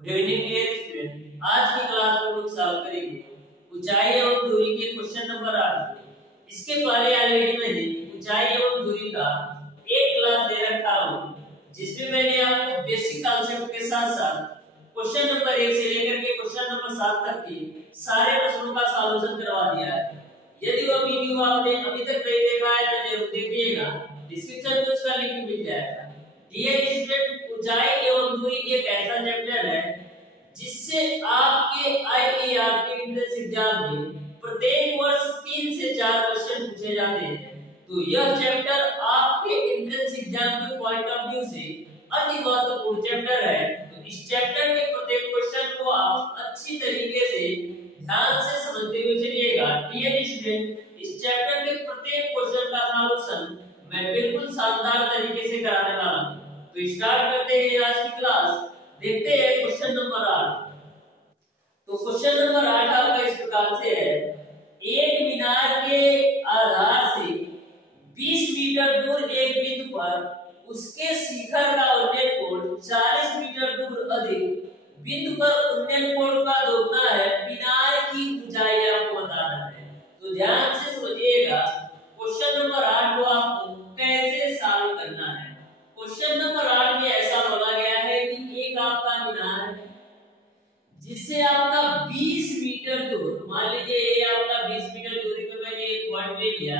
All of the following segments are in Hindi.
गुड इवनिंग डियर स्टूडेंट, आज की क्लास में हम लोग सॉल्व करेंगे ऊंचाई एवं दूरी के क्वेश्चन नंबर 8। इसके पहले ऑलरेडी मैंने ऊंचाई एवं दूरी का एक क्लास दे रखा हूं, जिसमें मैंने आपको बेसिक कॉन्सेप्ट के साथ साथ क्वेश्चन नंबर 1 से लेकर के क्वेश्चन नंबर 7 तक के सारे प्रश्नों का सॉल्यूशन करवा दिया है। यदि वो वीडियो आपने अभी तक नहीं देखा है तो जरूर देखिएगा, डिस्क्रिप्शन में उसका लिंक मिल जाएगा। डियर स्टूडेंट, ऊंचाई एवं दूरी एक ऐसा चैप्टर है जिससे आपके आईईआरटी एंट्रेंस एग्जाम में प्रत्येक वर्ष 3 से 4 क्वेश्चन पूछे जाते हैं। तो यह चैप्टर आपके एंट्रेंस एग्जाम के पॉइंट ऑफ व्यू से अति महत्वपूर्ण चैप्टर है। तो इस चैप्टर के प्रत्येक क्वेश्चन को आप अच्छी तरीके से ध्यान से समझते हुए चलिएगा। डियर स्टूडेंट, इस चैप्टर के प्रत्येक क्वेश्चन का सॉल्यूशन मैं बिल्कुल शानदार तरीके से कराने वाला हूं। तो स्टार्ट करते हैं आज की क्लास। देखते हैं क्वेश्चन नंबर 8। तो क्वेश्चन नंबर 8 आपका इस प्रकार से है, एक मीनार के आधार से 20 मीटर दूर एक बिंदु पर उसके शिखर का उन्नयन कोण 40 मीटर दूर अधिक बिंदु पर उन्नयन कोण का दोगुना है। मीनार की ऊंचाई आपको बताना है। तो ध्यान से समझिएगा, क्वेश्चन नंबर 8 को आपको कैसे सॉल्व करना है। क्वेश्चन नंबर 8 में ऐसा बोला गया है कि एक आपका मीनार है जिससे आपका 20 मीटर दूर, मान लीजिए ये आपका 20 मीटर दूरी पे मैंने एक पॉइंट ले लिया,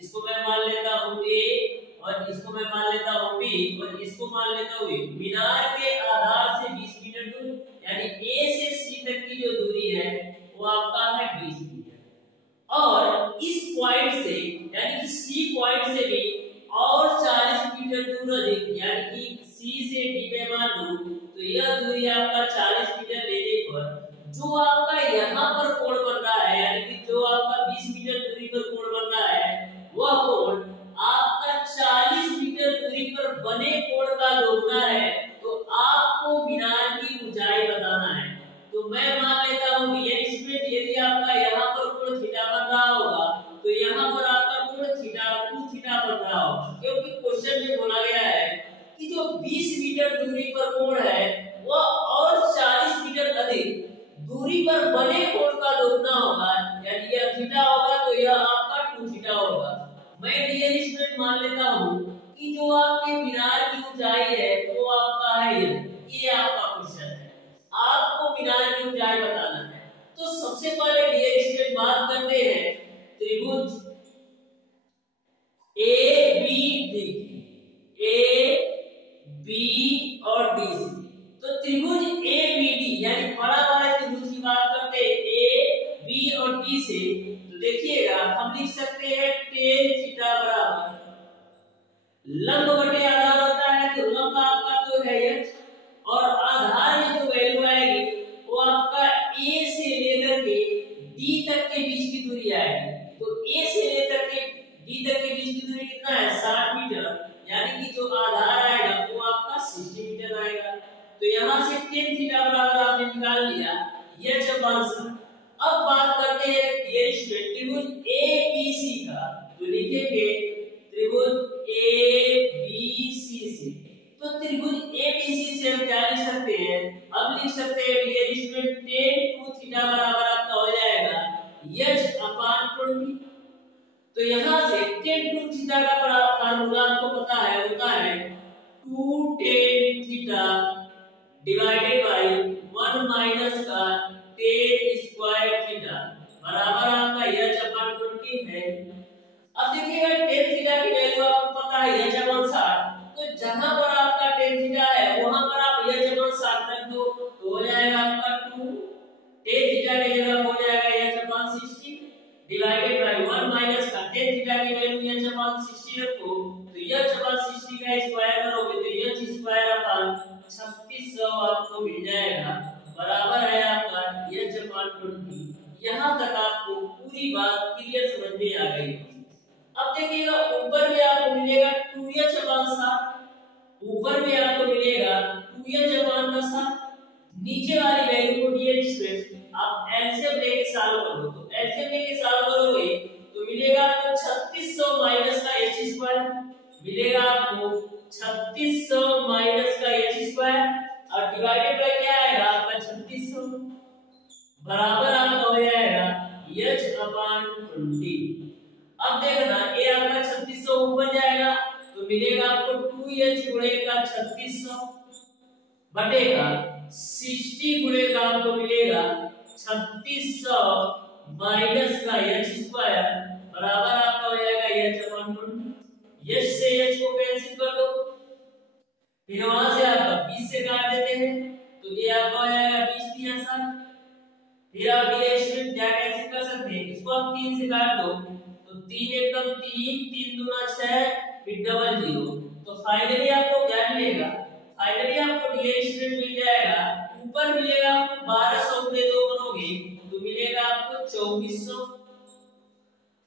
इसको मैं मान लेता हूं A और इसको मैं मान लेता हूं B और इसको मान लेता हूं A। मीनार के आधार से 20 मीटर दूर यानी A से C तक की जो दूरी है वो आपका है 20 मीटर और इस पॉइंट से यानी कि C पॉइंट से भी और 40 मीटर दूर अधिक यानी कि C से D में मान लूं तो यह दूरी आपका 40 मीटर लेने पर जो आपका यहाँ पर कोण बन रहा है यानी कि जो आपका 20 मीटर दूरी पर कोण बन रहा है वह कोण आपका 40 मीटर दूरी पर बने कोण का दोगुना है। तो आपको मीनार की ऊंचाई बताना है। तो मैं मान लेता हूं कि यदि आपका यहाँ पर कोण थीटा बन रहा होगा तो यहाँ पर आपका कोण थीटा 2 थीटा बन रहा होगा, क्योंकि क्वेश्चन में बोला गया है कि जो 20 मीटर दूरी पर कोण है वह और 40 मीटर अधिक दूरी पर बने कोण का दोगुना होगा, यानी यह थीटा होगा तो यह आपका 2 थीटा होगा। मैं डियर स्टूडेंट मान लेता हूं कि जो आपके मीनार की ऊंचाई है वो आपका है ये आपका क्वेश्चन है, आपको मीनार की ऊंचाई बताना है। तो सबसे पहले डियर स्टूडेंट बात करते हैं त्रिभुज ABD, A B और D से। तो त्रिभुज ABD यानी बड़ा वाला त्रिभुज की बात करते हैं A B और D से। तो देखिएगा हम लिख सकते हैं tan थीटा बराबर लंब बटे आधार होता है, तो लंब आपका तो है h और आधार में जो वैल्यू आएगी वो आपका A से लेकर के D तक के बीच की दूरी आएगी। तो A से लेकर के D तक के बीच की दूरी कितना है 60 मीटर, यानी कि जो आधार आएगा वो आपका 60 मीटर आएगा। तो यहाँ से tan थीटा बराबर आपने निकाल लिया h अपान 60। अब बात करते हैं त्रिभुज ABC का। तो लिखेंगे त्रिभुज ABC से। तो त्रिभुज ABC से हम क्या लिख सकते हैं, अब लिख सकते हैं tan 2 थीटा बराबर आपका हो जाएगा h अपान 20। तो यहाँ से tan 2 थीटा का फार्मूला आपको पता है, होता है 2 tan theta divided by 1 minus का tan स्क्वायर थीटा बराबर आपका h अपान 20 है। अब देखिएगा tan थीटा की वैल्यू आपको पता है h अपान 60, तो जहां पर आपका tan थीटा है वहां पर आप h अपान 60 रख दो तो हो जाएगा आपका 2 tan थीटा की जगह हो जाएगा h upon 60 divided by 1 minus का tan थीटा की वैल्यू h अपान 60 रखो तो h अपान 60 का स्क्वायर करोगे तो h स्क्वायर अपान 3600 आपको मिल जाएगा, बराबर है आपका h अपान 20। यहां तक आपको पूरी बात क्लियर समझ में आ गई। अब देखिएगा ऊपर में आपको मिलेगा 2h अपान 7, ऊपर में आपको मिलेगा 2h अपान 7, नीचे वाली वैल्यू को डियर स्टूडेंट आप एलसीएम लेके सॉल्व करो। तो एलसीएम लेके सॉल्व करोगे तो मिलेगा आपको 3600 माइनस का h स्क्वायर, मिलेगा आपको 3600 माइनस का h स्क्वायर और डिवाइडेड बाय क्या आएगा बराबर आपका हो जाएगा h/20। अब देखना ये आपका 3600 ऊपर जाएगा तो मिलेगा आपको 2h गुणेगा 3600 बटेगा 60 गुणेगा आपको मिलेगा 3600 माइनस का h स्क्वायर बराबर आपका हो जाएगा h/20। h से h को कैंसिल कर दो, फिर वहां से आपका 20 से काट देते हैं तो ये आपका हो जाएगा 20 3 7। फिर आप ये स्टूडेंट क्या कैंसिल कर सकते हैं, इसको आप 3 से काट दो तो 3 एकम 3 3 दूना 6 फिर डबल 0 तो फाइनली आपको क्या मिलेगा, फाइनली आपको ये स्टूडेंट मिल जाएगा। ऊपर मिलेगा आपको 1200 में 2 बनोगे तो मिलेगा आपको 2400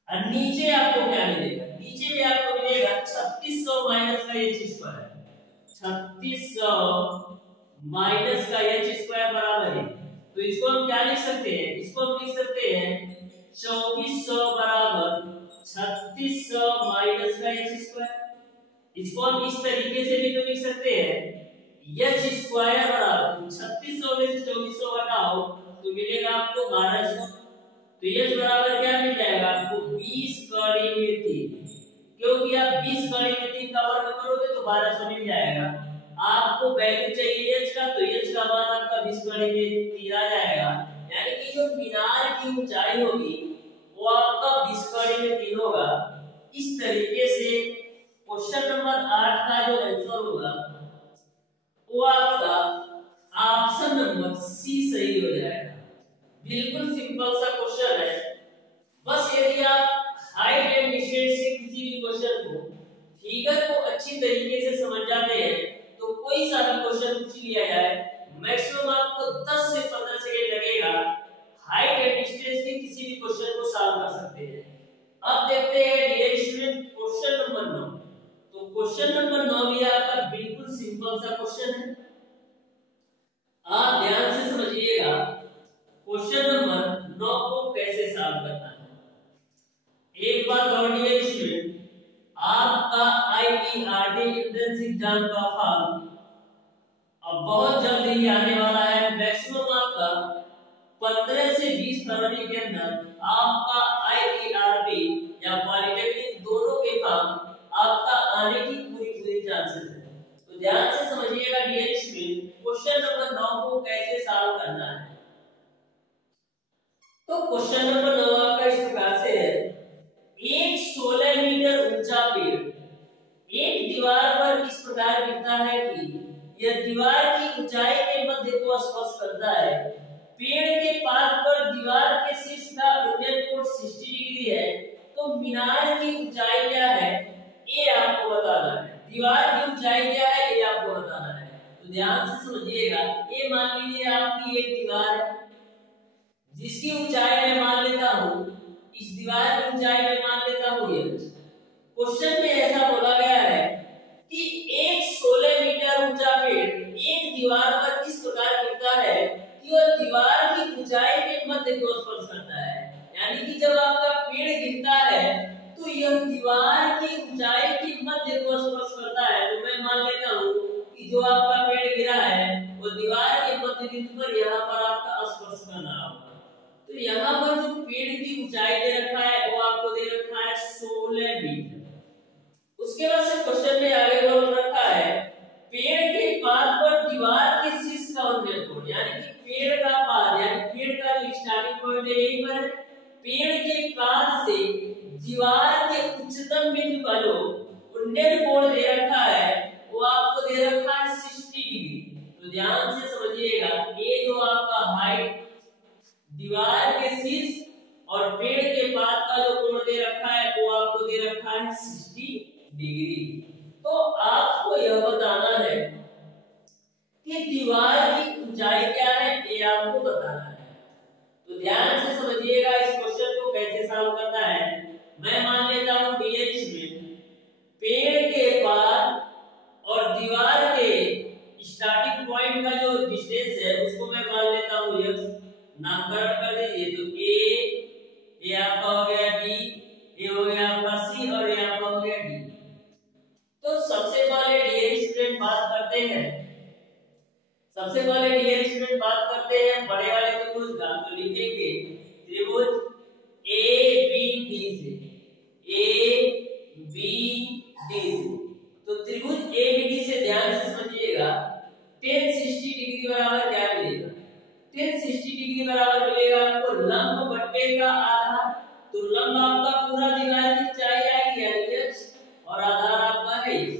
और नीचे आपको क्या मिलेगा, नीचे भी आपको मिलेगा 3600 माइनस का h स्क्वायर 3600 माइनस का h स्क्वायर बराबर है, तो इसको हम क्या लिख सकते हैं, इसको हम लिख सकते हैं 2400 बराबर 3600 माइनस का h स्क्वायर। इसको हम इस तरीके से भी तो लिख सकते हैं h स्क्वायर बराबर 3600 में से 2400 घटाओ तो मिलेगा आपको 1200 तो h बराबर क्या मिल जाएगा आपको 20 कड़ी में 3, क्योंकि आप 20 कड़ी में 3 का वर्ग करोगे तो 1200 मिल जाएगा। आपको वैल्यू चाहिए h का तो h का मान आपका 20 कड़ी में 3 आ जाएगा, यानी कि जो मीनार की ऊंचाई होगी वो आपका 20 कड़ी में 3 होगा। इस तरीके से क्वेश्चन नंबर 8 का जो आंसर होगा वो आपका ऑप्शन नंबर सी सही हो जाएगा। बिल्कुल सिंपल सा क्वेश्चन है, बस यदि आप हाइट एंड डिस्टेंस से किसी भी क्वेश्चन को फिगर को अच्छी तरीके से समझ जाते हैं तो कोई सा भी क्वेश्चन पूछ लिया जाए मैक्सिमम आपको 10 से 15 सेकंड लगेगा, हाइट एंड डिस्टेंस के किसी भी क्वेश्चन को सॉल्व कर सकते हैं। अब देखते हैं डियर स्टूडेंट क्वेश्चन नंबर 9। तो क्वेश्चन नंबर 9 भी आपका बिल्कुल सिंपल सा क्वेश्चन है, आप ध्यान से समझिएगा क्वेश्चन नंबर 9 को कैसे सॉल्व करना है। एक बात और डियर स्टूडेंट, आपका IERT एंट्रेंस एग्जाम का फॉर्म अब बहुत जल्द ही आने वाला है। मैक्सिमम आपका 15 से 20 फरवरी के अंदर आपका IERT या पॉलिटेक्निक दोनों के फॉर्म आपका आने की पूरी चांसेस है। तो ध्यान से समझिएगा डियर स्टूडेंट क्वेश्चन नंबर 9 को कैसे सॉल्व करना है। तो क्वेश्चन नंबर 9 आपका इस प्रकार से है, एक 16 मीटर ऊंचा पेड़ एक दीवार पर इस प्रकार गिरता है कि यह दीवार की ऊंचाई के मध्य को स्पर्श करता है। पेड़ के पात पर दीवार के शीर्ष का उन्नयन कोण 60 डिग्री है, तो मीनार की ऊंचाई क्या है ये आपको बताना है। दीवार की ऊंचाई क्या है ये आपको बताना है। तो ध्यान से समझिएगा, ये मान लीजिए आपकी एक दीवार है जिसकी ऊंचाई मैं मान लेता हूं, इस दीवार की ऊंचाई मैं मान लेता हूं ये। क्वेश्चन में ऐसा बोला गया है कि एक 16 मीटर ऊंचा पेड़ एक दीवार पर इस प्रकार गिरता है कि वह दीवार की ऊंचाई के मध्य को स्पर्श करता है। यानी कि जब आपका पेड़ गिरता है तो यह दीवार की ऊंचाई के मध्य को स्पर्श करता है। तो मैं मान लेता हूं कि जो आपका पेड़ गिरा है वो दीवार के मध्य बिंदु पर यहाँ पर आपका स्पर्श कर रहा होगा। तो यहाँ पर जो पेड़ की ऊंचाई दे रखा है वो आपको दे रखा है 16 मीटर। उसके बाद से क्वेश्चन में आगे बोल रखा है पेड़ के पात पर दीवार के शीर्ष का उन्नयन कोण, यानी कि पेड़ का पात यानी पेड़ का जो स्टार्टिंग पॉइंट है यही पर है। पेड़ के पात से दीवार के उच्चतम बिंदु का जो उन्नयन कोण दे रखा है वो आपको दे रखा है 60 डिग्री। तो ध्यान से समझिएगा, ये जो आपका हाइट दीवार के शीर्ष और पेड़ के पात का जो कोण दे रखा है वो आपको दे रखा है 60 डिग्री। तो आपको यह बताना है कि दीवार की ऊंचाई क्या है ये आपको बताना है। तो ध्यान से समझिएगा इस क्वेश्चन को कैसे सॉल्व करना है। मैं मान लेता हूं डियर स्टूडेंट पेड़ के पात और दीवार के स्टार्टिंग पॉइंट का जो डिस्टेंस है उसको मैं मान लेता हूं x, नामकरण कर दीजिए। तो ए आपका हो गया b, ए हो गया आपका c और ए आपका हो गया d। तो सबसे पहले डियर स्टूडेंट बात करते करते हैं बड़े वाले त्रिभुज का, तो लिखेंगे त्रिभुज ABD से, ABD से। तो त्रिभुज ABD से ध्यान से समझिएगा, tan 60 डिग्री बराबर क्या मिलेगा? tan 60 डिग्री बराबर मिलेगा आपको लंब बट्टे का आधार। तो लंब आपका पूरा दीवार की ऊंचाई आएगी यानी x, और आधार आपका है x।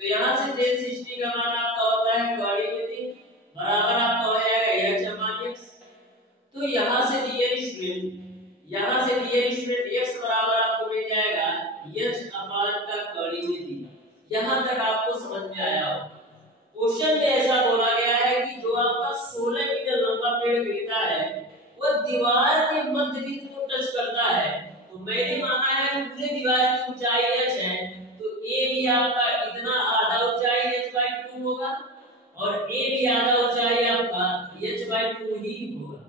तो यहाँ से tan 60 का मान आपका होता है कड़ी में 3 बराबर आपका हो जाएगा h अपान x। तो यहाँ से डियर स्टूडेंट x बराबर आपको मिल जाएगा h अपान का कड़ी में 3। यहाँ तक आपको समझ में आया हो। क्वेश्चन में ऐसा बोला गया है कि जो आपका 16 मीटर लंबा पेड़ गिरता है वह दीवार के मध्य बिंदु को टच करता है। तो मैंने माना है पूरे दीवार की ऊंचाई h है, तो a भी आपका इतना आधा ऊंचाई h/2 होगा और a भी आधा ऊंचाई आपका h/2 ही होगा।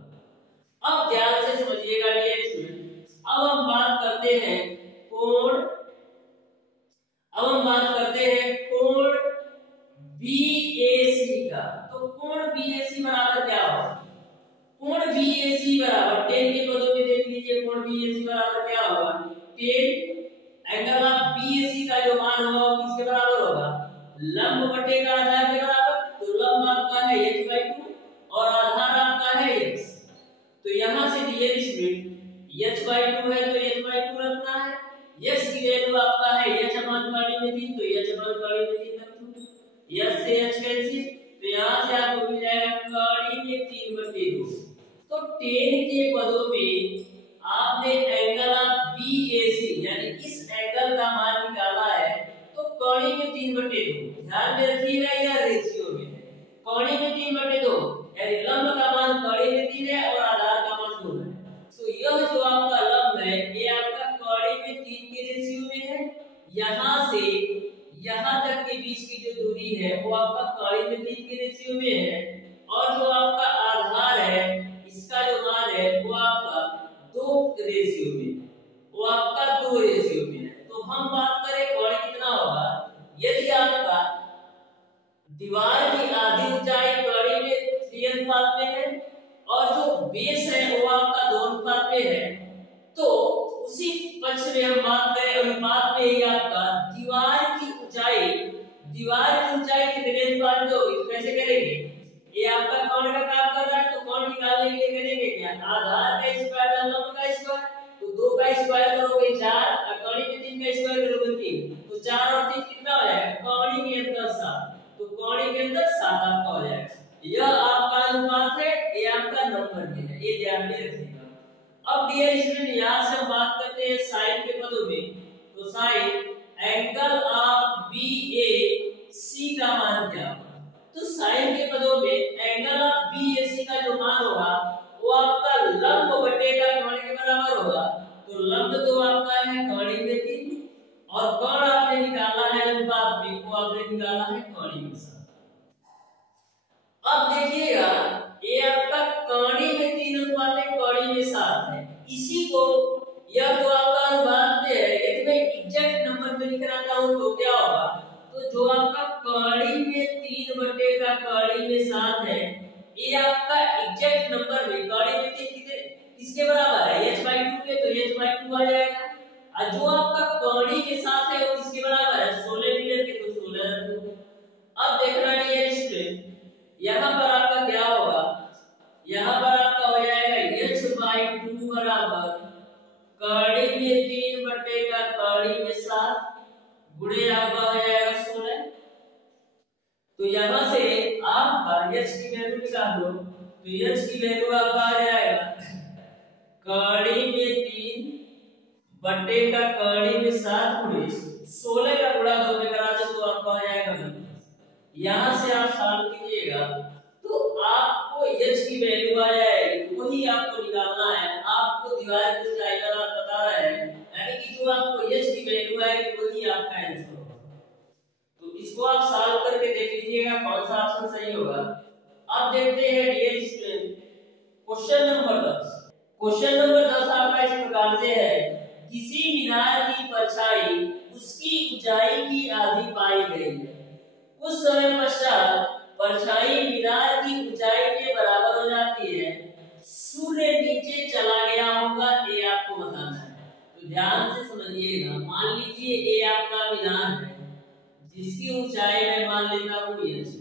अब ध्यान से समझिएगा डियर स्टूडेंट, अब हम बात करते हैं कोण BAC का। तो कोण BAC बराबर क्या होगा? कोण BAC बराबर tan के पदों में देख लीजिए, कोण BAC बराबर क्या होगा? tan एंगल ऑफ BAC का जो मान होगा वो किसके बराबर होगा? लंब बटे का आधार के बराबर। तो लंब आपका है h/2 और आधार आपका है x। तो यहां से डियर स्टूडेंट h/2 है तो h/2 रखना है, x की वैल्यू आपका है h अपान कड़ी में 3, तो h अपान कड़ी में 3 रख दो, h से h कैंसिल। तो यहां से आपको मिल जाएगा कड़ी में 3/2। तो tan के पदों में आपने एंगल ऑफ BAC यानी इस एंगल का मान निकाला है, तो कड़ी में 3/2 ध्यान में रखिएगा, यह रेशियो में है। कड़ी में 3/2 यानी लंब का मान कड़ी में 3 है और आधार का मान 2 है। तो यह जो आपका लंब है ये आपका कड़ी में 3 के रेशियो में है। यहां से यहां तक के बीच की जो दूरी है वो आपका कड़ी में 3 के रेशियो में है, और जो आपका आधार है इसका जो मान है वो आपका 2 रेशियो में, वो आपका 2 रेशियो में है। तो हम बात करें कड़ी कितना होगा, यदि आपका दीवार की आधी ऊंचाई कड़ी में 3 अनुपात में है और जो बेस है वो आपका 2 अनुपात में है, तो उसी पक्ष में हम बात करें अनुपात में ही आपका दीवार की ऊंचाई कितने अनुपात में होगी। तो कैसे करेंगे, ये आपका कोण का काम कर रहा है तो कोण निकालने के लिए करेंगे क्या, आधार का स्क्वायर और लंब का स्क्वायर। तो 2 का स्क्वायर करोगे 4 और कड़ी में 3 का स्क्वायर करोगे 3, तो 4 और 3 कितना हो जाएगा, कड़ी के अंदर 7, तो कड़ी के अंदर 7 आपका हो जाएगा। यह आपका अनुपात है, ये आपका नंबर में है, ये ध्यान में रखिएगा। अब डियर स्टूडेंट यहां से हम बात करते हैं साइन के पदों में। तो साइन एंगल ऑफ BAC का मान क्या होगा? तो साइन के पदों में एंगल ऑफ BAC का जो मान होगा वो आपका लंब बटे का कोण के बराबर होगा। तो लंब तो आपका है कड़ी में 3 और कोण आपने निकाला है अनुपात में, वो आपने निकाला है कड़ी में 7। अब देखिएगा ये आपका कड़ी में 3 अनुपात है, कड़ी में 7 है। इसी को यह तो आपका अनुपात में है, यदि मैं एग्जैक्ट नंबर में लिखना चाहूं तो क्या होगा, तो जो आपका कड़ी में 3 बटे का कड़ी में 7 है, ये आपका एग्जैक्ट नंबर में कड़ी में 3 किसके बराबर है, h/2 के, तो h/2 आ जाएगा। और जो आपका कड़ी के 7 है वो किसके बराबर है, 16 मीटर के, तो 16 रख दो। अब देखना है स्टूडेंट यहाँ पर आपका क्या होगा, यहाँ पर आपका हो जाएगा h/2 बराबर कड़ी में 3 बटे का कड़ी में 7 गुणे आपका हो जाएगा 16। तो यहाँ से आपका h की वैल्यू निकाल लो, तो h की वैल्यू आपका आ जाएगा कड़ी में 3 बटे का कड़ी में 7 गुणे 16 का गुणा 2 में करा दो तो आपका आ जाएगा। यहाँ से आप सॉल्व कीजिएगा तो आपको h की वैल्यू आ जाएगी, वही आपको निकालना है। आपको दीवार की ऊंचाई का मान बता रहा है, यानी कि जो आपको h की वैल्यू आएगी वही आपका आंसर होगा। तो इसको आप सॉल्व करके देख लीजिएगा कौन सा ऑप्शन सही होगा। अब देखते हैं dear student question number 10। Question number 10 आपका इस प्रकार से है, किसी मीनार की परछाई उसकी ऊंचाई की आधी पाई गई है, कुछ समय पश्चात परछाई मीनार की ऊंचाई के बराबर हो जाती है सूर्य नीचे चला गया होगा, ये आपको बताना है। तो ध्यान से समझिएगा। मान लीजिए ये आपका मीनार है जिसकी ऊंचाई मैं मान लेता हूँ h।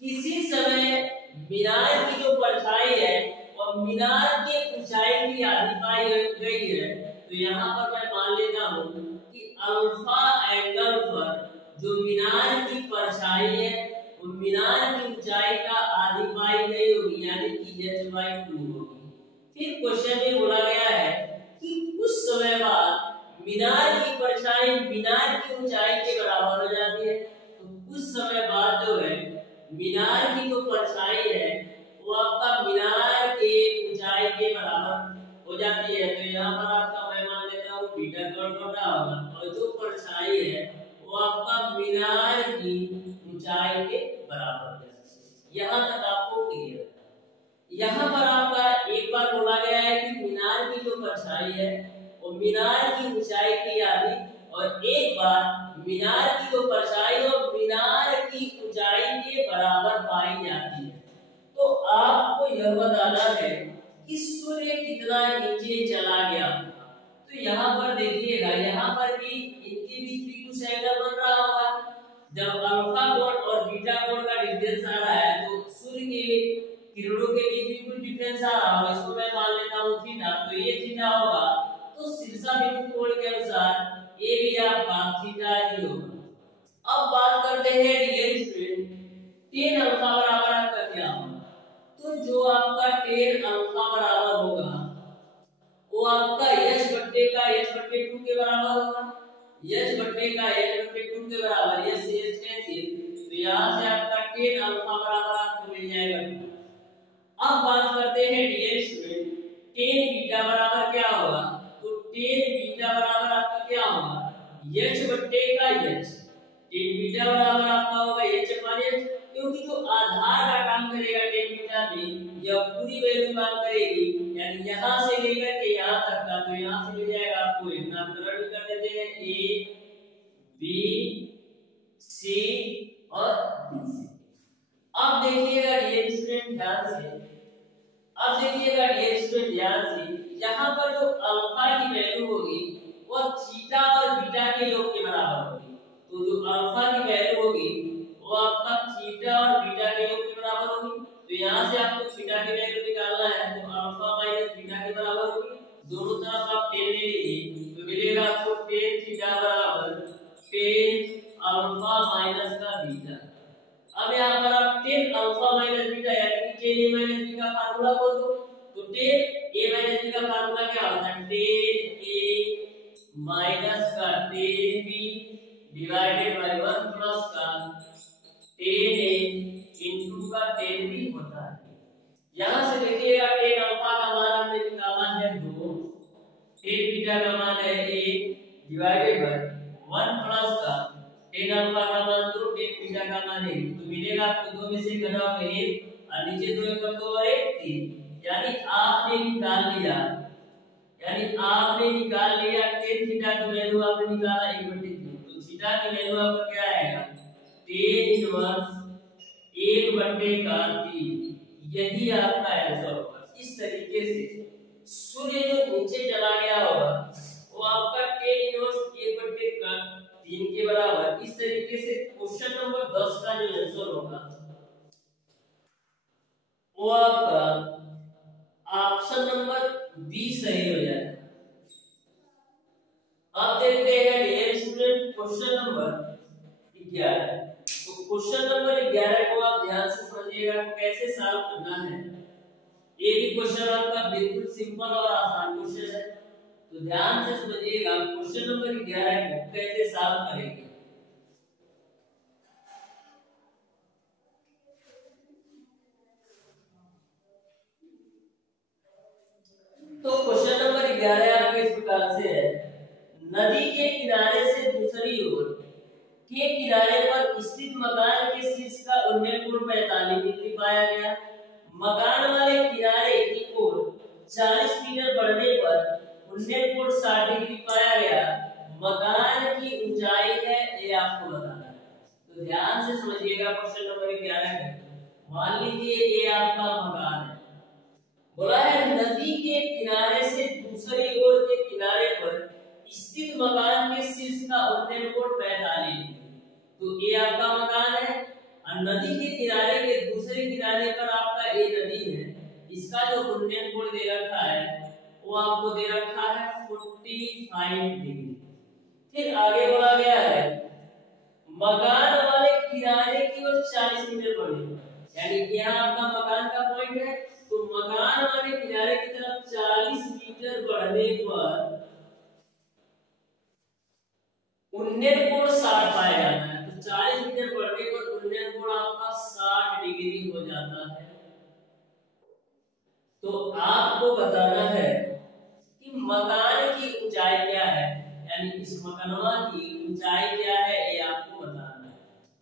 किसी समय मीनार की जो परछाई है और मीनार के ऊंचाई की आधी पाई गई है, तो यहाँ पर मैं मान लेता हूँ कि अल्फा एंगल पर जो मीनार की परछाई है वो मीनार की ऊंचाई का आधी पाई गई होगी, यानी कि h/2 होगी। फिर क्वेश्चन में बोला गया है कि कुछ समय बाद मीनार की परछाई मीनार की ऊंचाई के बराबर हो जाती है। तो कुछ समय बाद जो है मीनार की जो परछाई है वो आपका मीनार के ऊंचाई के बराबर हो जाती है। तो यहाँ पर आपका मैं मान लेता हूँ बीटा कोण होगा और जो परछाई है वो आपका मीनार की ऊंचाई के बराबर हो जाती है। यहाँ तक आपको क्लियर है। यहाँ पर आपका एक बार बोला गया है कि मीनार की जो परछाई है वो मीनार की ऊंचाई की आधी, और एक बार मीनार की जो परछाई और मीनार की ऊंचाई के बराबर पाई जाती है। तो आपको यह बताना है कि सूर्य कितना नीचे चला गया। तो यहाँ पर देखिएगा, यहाँ पर भी इनके बीच भी कुछ एंगल बन रहा होगा। जब अल्फा कोण और बीटा कोण का डिफरेंस आ रहा है तो सूर्य के किरणों के बीच भी कुछ डिफरेंस आ रहा होगा। इसको मैं मान लेता हूँ थीटा, तो ये थीटा होगा। तो शीर्षा बिंदु कोण के अनुसार ये भी आपका थीटा ही होगा। अब बात करते हैं डियर स्टूडेंट, tan अल्फा बराबर आपका क्या होगा। तो जो आपका tan अल्फा बराबर होगा वो आपका h/2 के बराबर होगा। h/2 के बराबर h से h कैंसिल, तो यहाँ से आपका tan अल्फा बराबर आपको मिल जाएगा। अब बात करते हैं डियर स्टूडेंट, tan बीटा बराबर क्या होगा। तो tan बीटा बराबर आपका क्या होगा h/h। tan बीटा बराबर आपका होगा h/h, क्योंकि जो आधार का काम करेगा tan बीटा में यह पूरी वैल्यू काम करेगी, यानी यहाँ से लेकर के यहाँ तक का। तो यहाँ से मिल जाएगा आपको, नामकरण भी कर देते हैं a b c और d से। अब देखिएगा डियर स्टूडेंट ध्यान से, यहाँ पर जो अल्फा की वैल्यू होगी वो थीटा और बीटा के योग के बराबर होगी। तो जो अल्फा की वैल्यू होगी वो आपका थीटा और बीटा के योग के बराबर होगी। तो यहाँ से आपको थीटा की वैल्यू निकालना है, तो अल्फा माइनस बीटा के बराबर होगी। दोनों तरफ आप tan ले लीजिए तो मिलेगा आपको tan थीटा बराबर tan अल्फा माइनस का बीटा। अब यहाँ पर आप tan अल्फा माइनस बीटा यानी कि tan a माइनस b का फार्मूला बोल दो। तो tan a माइनस b का फार्मूला क्या होता है, tan a माइनस का tan b divided by 1 plus का tan a इनटू का tan b होता है। यहाँ से देखिएगा tan अल्फा का मान हमने निकाला है 2, tan बीटा का मान है 1 डिवाइडेड बाय 1 प्लस का tan अल्फा का मान 2, tan बीटा का मान 1। तो मिलेगा आपको 2 में से घटाओ 1 और नीचे 2 1 2 और 1 3, यानी आपने निकाल लिया tan थीटा की वैल्यू आपने निकाला 1/3। तो थीटा की वैल्यू आपका क्या आएगा tan इनवर्स 1/3। यही आपका आंसर होगा। इस तरीके से सूर्य जो नीचे चला गया होगा वो आपका tan इनवर्स 1/3 के बराबर। इस तरीके से क्वेश्चन नंबर 10 का जो आंसर होगा वो आपका ऑप्शन नंबर बी सही हो जाएगा। अब देखते हैं डियर स्टूडेंट क्वेश्चन नंबर 11। तो क्वेश्चन नंबर 11 को आप ध्यान से समझिएगा कैसे सॉल्व करना है। ये भी क्वेश्चन आपका बिल्कुल सिंपल और आसान क्वेश्चन है, तो ध्यान से समझिएगा क्वेश्चन नंबर 11 को कैसे सॉल्व करेंगे। तो क्वेश्चन नंबर 11 आपके इस प्रकार से है, नदी के किनारे से दूसरी ओर के किनारे पर स्थित मकान के शीर्ष का उन्नयन कोण 45 डिग्री पाया गया। मकान वाले किनारे की ओर 40 मीटर बढ़ने पर उन्नयन कोण 60 डिग्री पाया गया। मकान की ऊंचाई है ये आपको बताना है। तो ध्यान से समझिएगा क्वेश्चन नंबर 11 है। मान लीजिए ये आपका मकान है, बोला है नदी के किनारे से दूसरी ओर के किनारे पर स्थित मकान के शीर्ष का उन्नयन कोण 45 डिग्री। तो ये आपका मकान है और नदी के किनारे के दूसरे किनारे पर आपका ये नदी है, इसका जो उन्नयन कोण दे रखा है वो आपको दे रखा है 45 डिग्री। फिर आगे बोला गया है मकान वाले किनारे की ओर 40 मीटर बढ़े, यानी यहाँ आपका मकान का पॉइंट है, तो मकान वाले किनारे की तरफ 40 मीटर बढ़ने पर उन्नयन कोण 60 पाया जाता है। तो 40 मीटर बढ़ने पर उन्नयन कोण आपका 60 डिग्री हो जाता है। तो आपको बताना है कि मकान की ऊंचाई क्या है, यानी इस मकानवा की ऊंचाई क्या है ये आपको बताना है।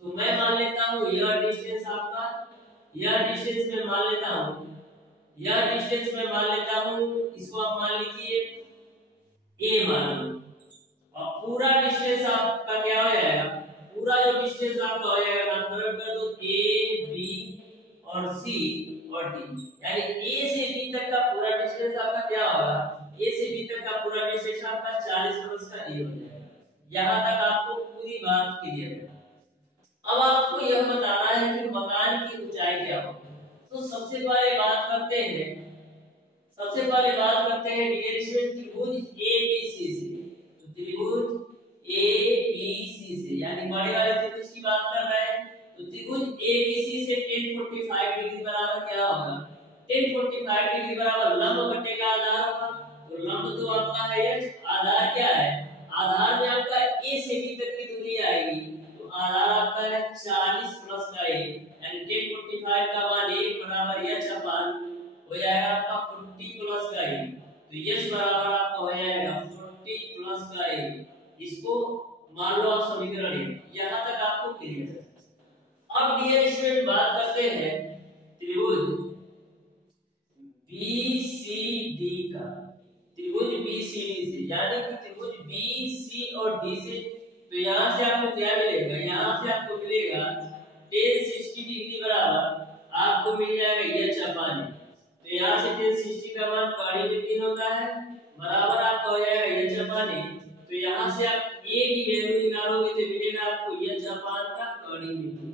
तो मैं मान लेता हूँ यह डिस्टेंस आपका, यह डिस्टेंस मैं मान लेता हूँ, यह डिस्टेंस मैं मान लेता हूँ, इसको आप मान लीजिए a मान लो, और पूरा डिस्टेंस आपका क्या हो जाएगा, पूरा जो डिस्टेंस आपका हो जाएगा नामकरण कर दो a b और c और d, यानी a से b तक का पूरा डिस्टेंस आपका क्या होगा, a से b तक का पूरा डिस्टेंस आपका 40 प्लस का a हो जाएगा। यहाँ तक आपको पूरी बात क्लियर है। अब आपको यह बताना है कि मकान की ऊंचाई क्या होगी। तो सबसे पहले बात करते हैं डियर स्टूडेंट त्रिभुज ABC से। तो त्रिभुज ABC से यानी बड़े वाले त्रिभुज की बात कर रहे हैं, तो त्रिभुज ABC से 1045 डिग्री बराबर क्या होगा, 1045 डिग्री बराबर लंब कटेगा आधार होगा। तो लंब तो आपका है h, आधार क्या है, आधार में आपका a से b तक की दूरी आएगी, तो आधार आपका है 40 प्लस का a, यानी 1045 का मान 1 बराबर h अपान हो जाएगा आपका 40 प्लस का a। तो h बराबर आपका हो जाएगा 40 प्लस का a। इसको मान लो आप समीकरण 1। यहां तक आपको क्लियर है। अब डियर स्टूडेंट बात करते हैं त्रिभुज BCD का, त्रिभुज BCD से, यानी कि त्रिभुज BC और D से। तो यहां से आपको क्या मिलेगा, यहां से आपको मिलेगा 1060 डिग्री बराबर आपको मिल जाएगा h अपान। तो यहां से 1060 का मान कड़ी में 3 होता है बराबर आपका हो जाएगा h अपान। तो यहां से आप a की वैल्यू निकालोगे तो मिलेगा आपको h अपान का कड़ी में 3।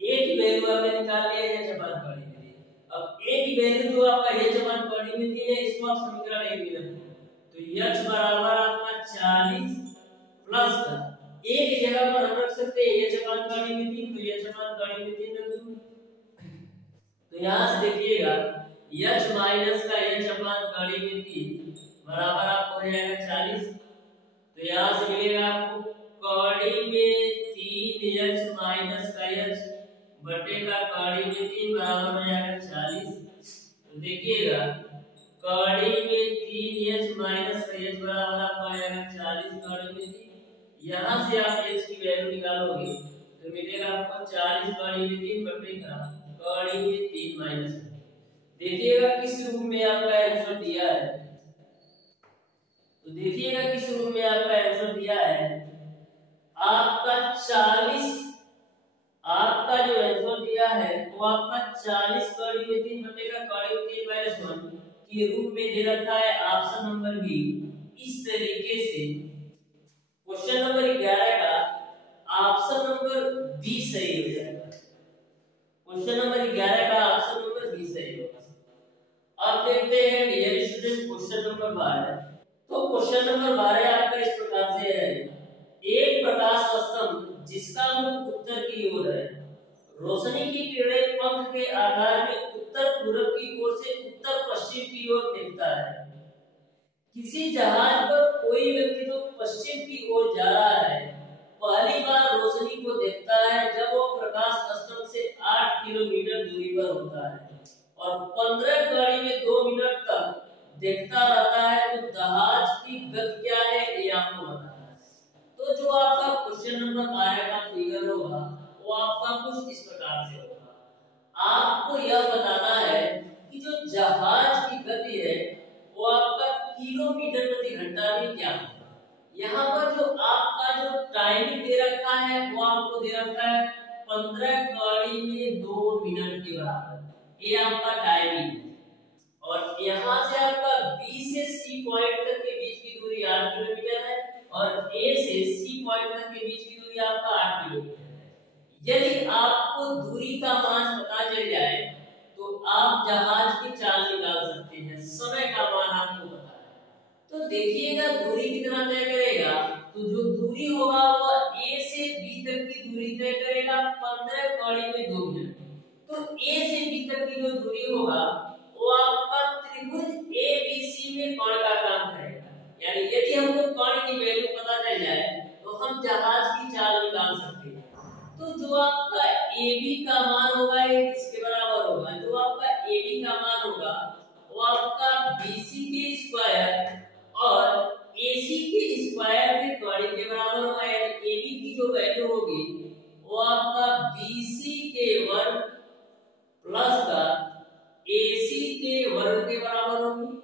a की वैल्यू आपने निकाल लिया h अपान कड़ी में 3। अब a की वैल्यू जो आपका h अपान कड़ी में 3 है, इसको आप समीकरण 1 में रखो। तो h बराबर आपका 40 प्लस का a की जगह पर हम रख सकते हैं h अपान कड़ी में 3, तो h अपान कड़ी में 3 रख दूं। तो यहां से देखिएगा h माइनस का h अपान कड़ी में 3 बराबर आपको हो जाएगा 40। तो यहां से मिलेगा आपको कड़ी में 3h माइनस का h बटे का कड़ी में 3 बराबर हो जाएगा 40। तो देखिएगा कड़ी में 3h माइनस का h बराबर आपको आ जाएगा 40 कड़ी में 3। यहां से आप h की वैल्यू निकालोगे तो मिलेगा आपको 40 कड़ी में 3 बटे का कड़ी में 3 माइनस। देखिएगा किस रूप में आपका आंसर दिया है, तो देखिएगा किस रूप में आपका आंसर दिया है। आपका 40, आपका जो आंसर दिया है वो आपका 40 कड़ी में 3 बटे का कड़ी में 3 माइनस 1 के रूप में दे रखा है ऑप्शन नंबर बी। इस तरीके से क्वेश्चन नंबर 11 का ऑप्शन नंबर बी सही हो जाएगा। क्वेश्चन नंबर 11 का ऑप्शन नंबर बी सही होगा। अब देखते हैं डियर स्टूडेंट क्वेश्चन नंबर 12। तो क्वेश्चन नंबर 12 आपका इस प्रकार से है, एक प्रकाश स्तंभ जिसका मुख उत्तर की ओर है, रोशनी की किरणें पंख के आधार में उत्तर पूर्व की ओर से उत्तर पश्चिम की ओर देखता है। किसी जहाज पर कोई व्यक्ति तो पश्चिम की ओर जा रहा है, पहली बार रोशनी को देखता है जब वो प्रकाश स्तंभ से 8 किलोमीटर दूरी पर होता है और 15 कड़ी में 2 मिनट तक देखता रहता है। तो जहाज की गति क्या है ये आपको बताना है। तो जो आपका क्वेश्चन नंबर 12 का फिगर होगा वो आपका कुछ इस प्रकार से होगा। आपको यह बताना है कि जो जहाज की गति है वो आपका किलोमीटर प्रति घंटा में क्या होगा। यहाँ पर जो आपका जो टाइमिंग दे रखा है वो आपको दे रखा है 15 कड़ी में 2 मिनट के बराबर, ये आपका टाइमिंग है। और यहाँ से आपका B से C पॉइंट तक के बीच की दूरी 8 किलोमीटर है और A से C पॉइंट तक के बीच की दूरी आपका 8 किलोमीटर है। यदि आपको दूरी का मान पता चल जाए तो आप जहाज की चाल निकाल सकते हैं। समय का मान आपको पता है तो देखिएगा दूरी कितना तय करेगा। तो जो दूरी होगा वो A से B तक की दूरी तय करेगा 15 कड़ी में 2 मिनट। तो A से B तक की जो दूरी होगा वो आपका त्रिभुज ABC में कोण का काम करेगा। यानी यदि हमको कोण की वैल्यू पता चल जाए तो हम जहाज की चाल निकाल सकते हैं। तो जो आपका AB का मान होगा ये किसके बराबर होगा? जो आपका AB का मान होगा वो आपका BC के स्क्वायर और AC के स्क्वायर के कड़ी के बराबर होगा। यानी AB की जो वैल्यू होगी वो आपका BC के वर्ग प्लस का AC के वर्ग के बराबर होगी।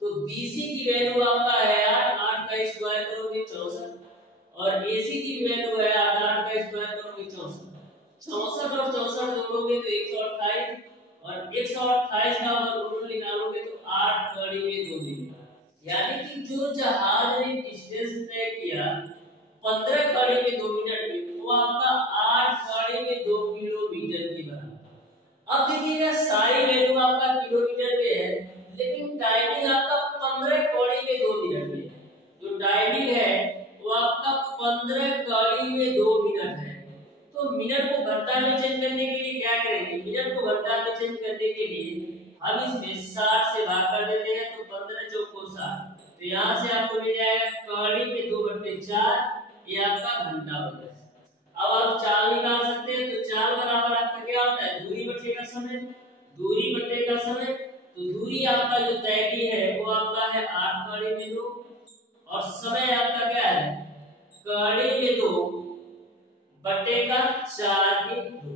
तो BC की वैल्यू आपका है 8 का स्क्वायर करोगे 64 और AC की वैल्यू है 8 का स्क्वायर करोगे 64। 64 और 64 जोड़ोगे तो 128 और 128 का वर्गमूल निकालोगे तो 8 कड़ी में 2 मिलेगा। यानी कि जो जहाज ने डिस्टेंस तय किया 15 कड़ी में 2 मिनट में वो आपका 8 कड़ी में 2 किलोमीटर के बराबर। अब देखिएगा सारी वैल्यू आपका किलोमीटर में है लेकिन टाइमिंग आपका 15 कड़ी में 2 मिनट में है। जो टाइमिंग है वो आपका 15 कड़ी में 2 मिनट है। तो मिनट को घंटा में चेंज करने के लिए क्या करेंगे? मिनट को घंटा में चेंज करने के लिए हम इसमें 60 से भाग कर देते हैं तो 15 चौको 60। तो यहाँ से आपको मिल जाएगा कड़ी में 2/4 ये आपका घंटा हो जाएगा। अब आप चाल निकाल सकते हैं। तो चाल बराबर आपका क्या होता है? दूरी बटेगा समय। दूरी बटेगा समय तो दूरी आपका जो तय की है वो आपका है 8 कड़ी में 2 और समय आपका क्या है? कड़ी में 2 बटेगा 4 के 2।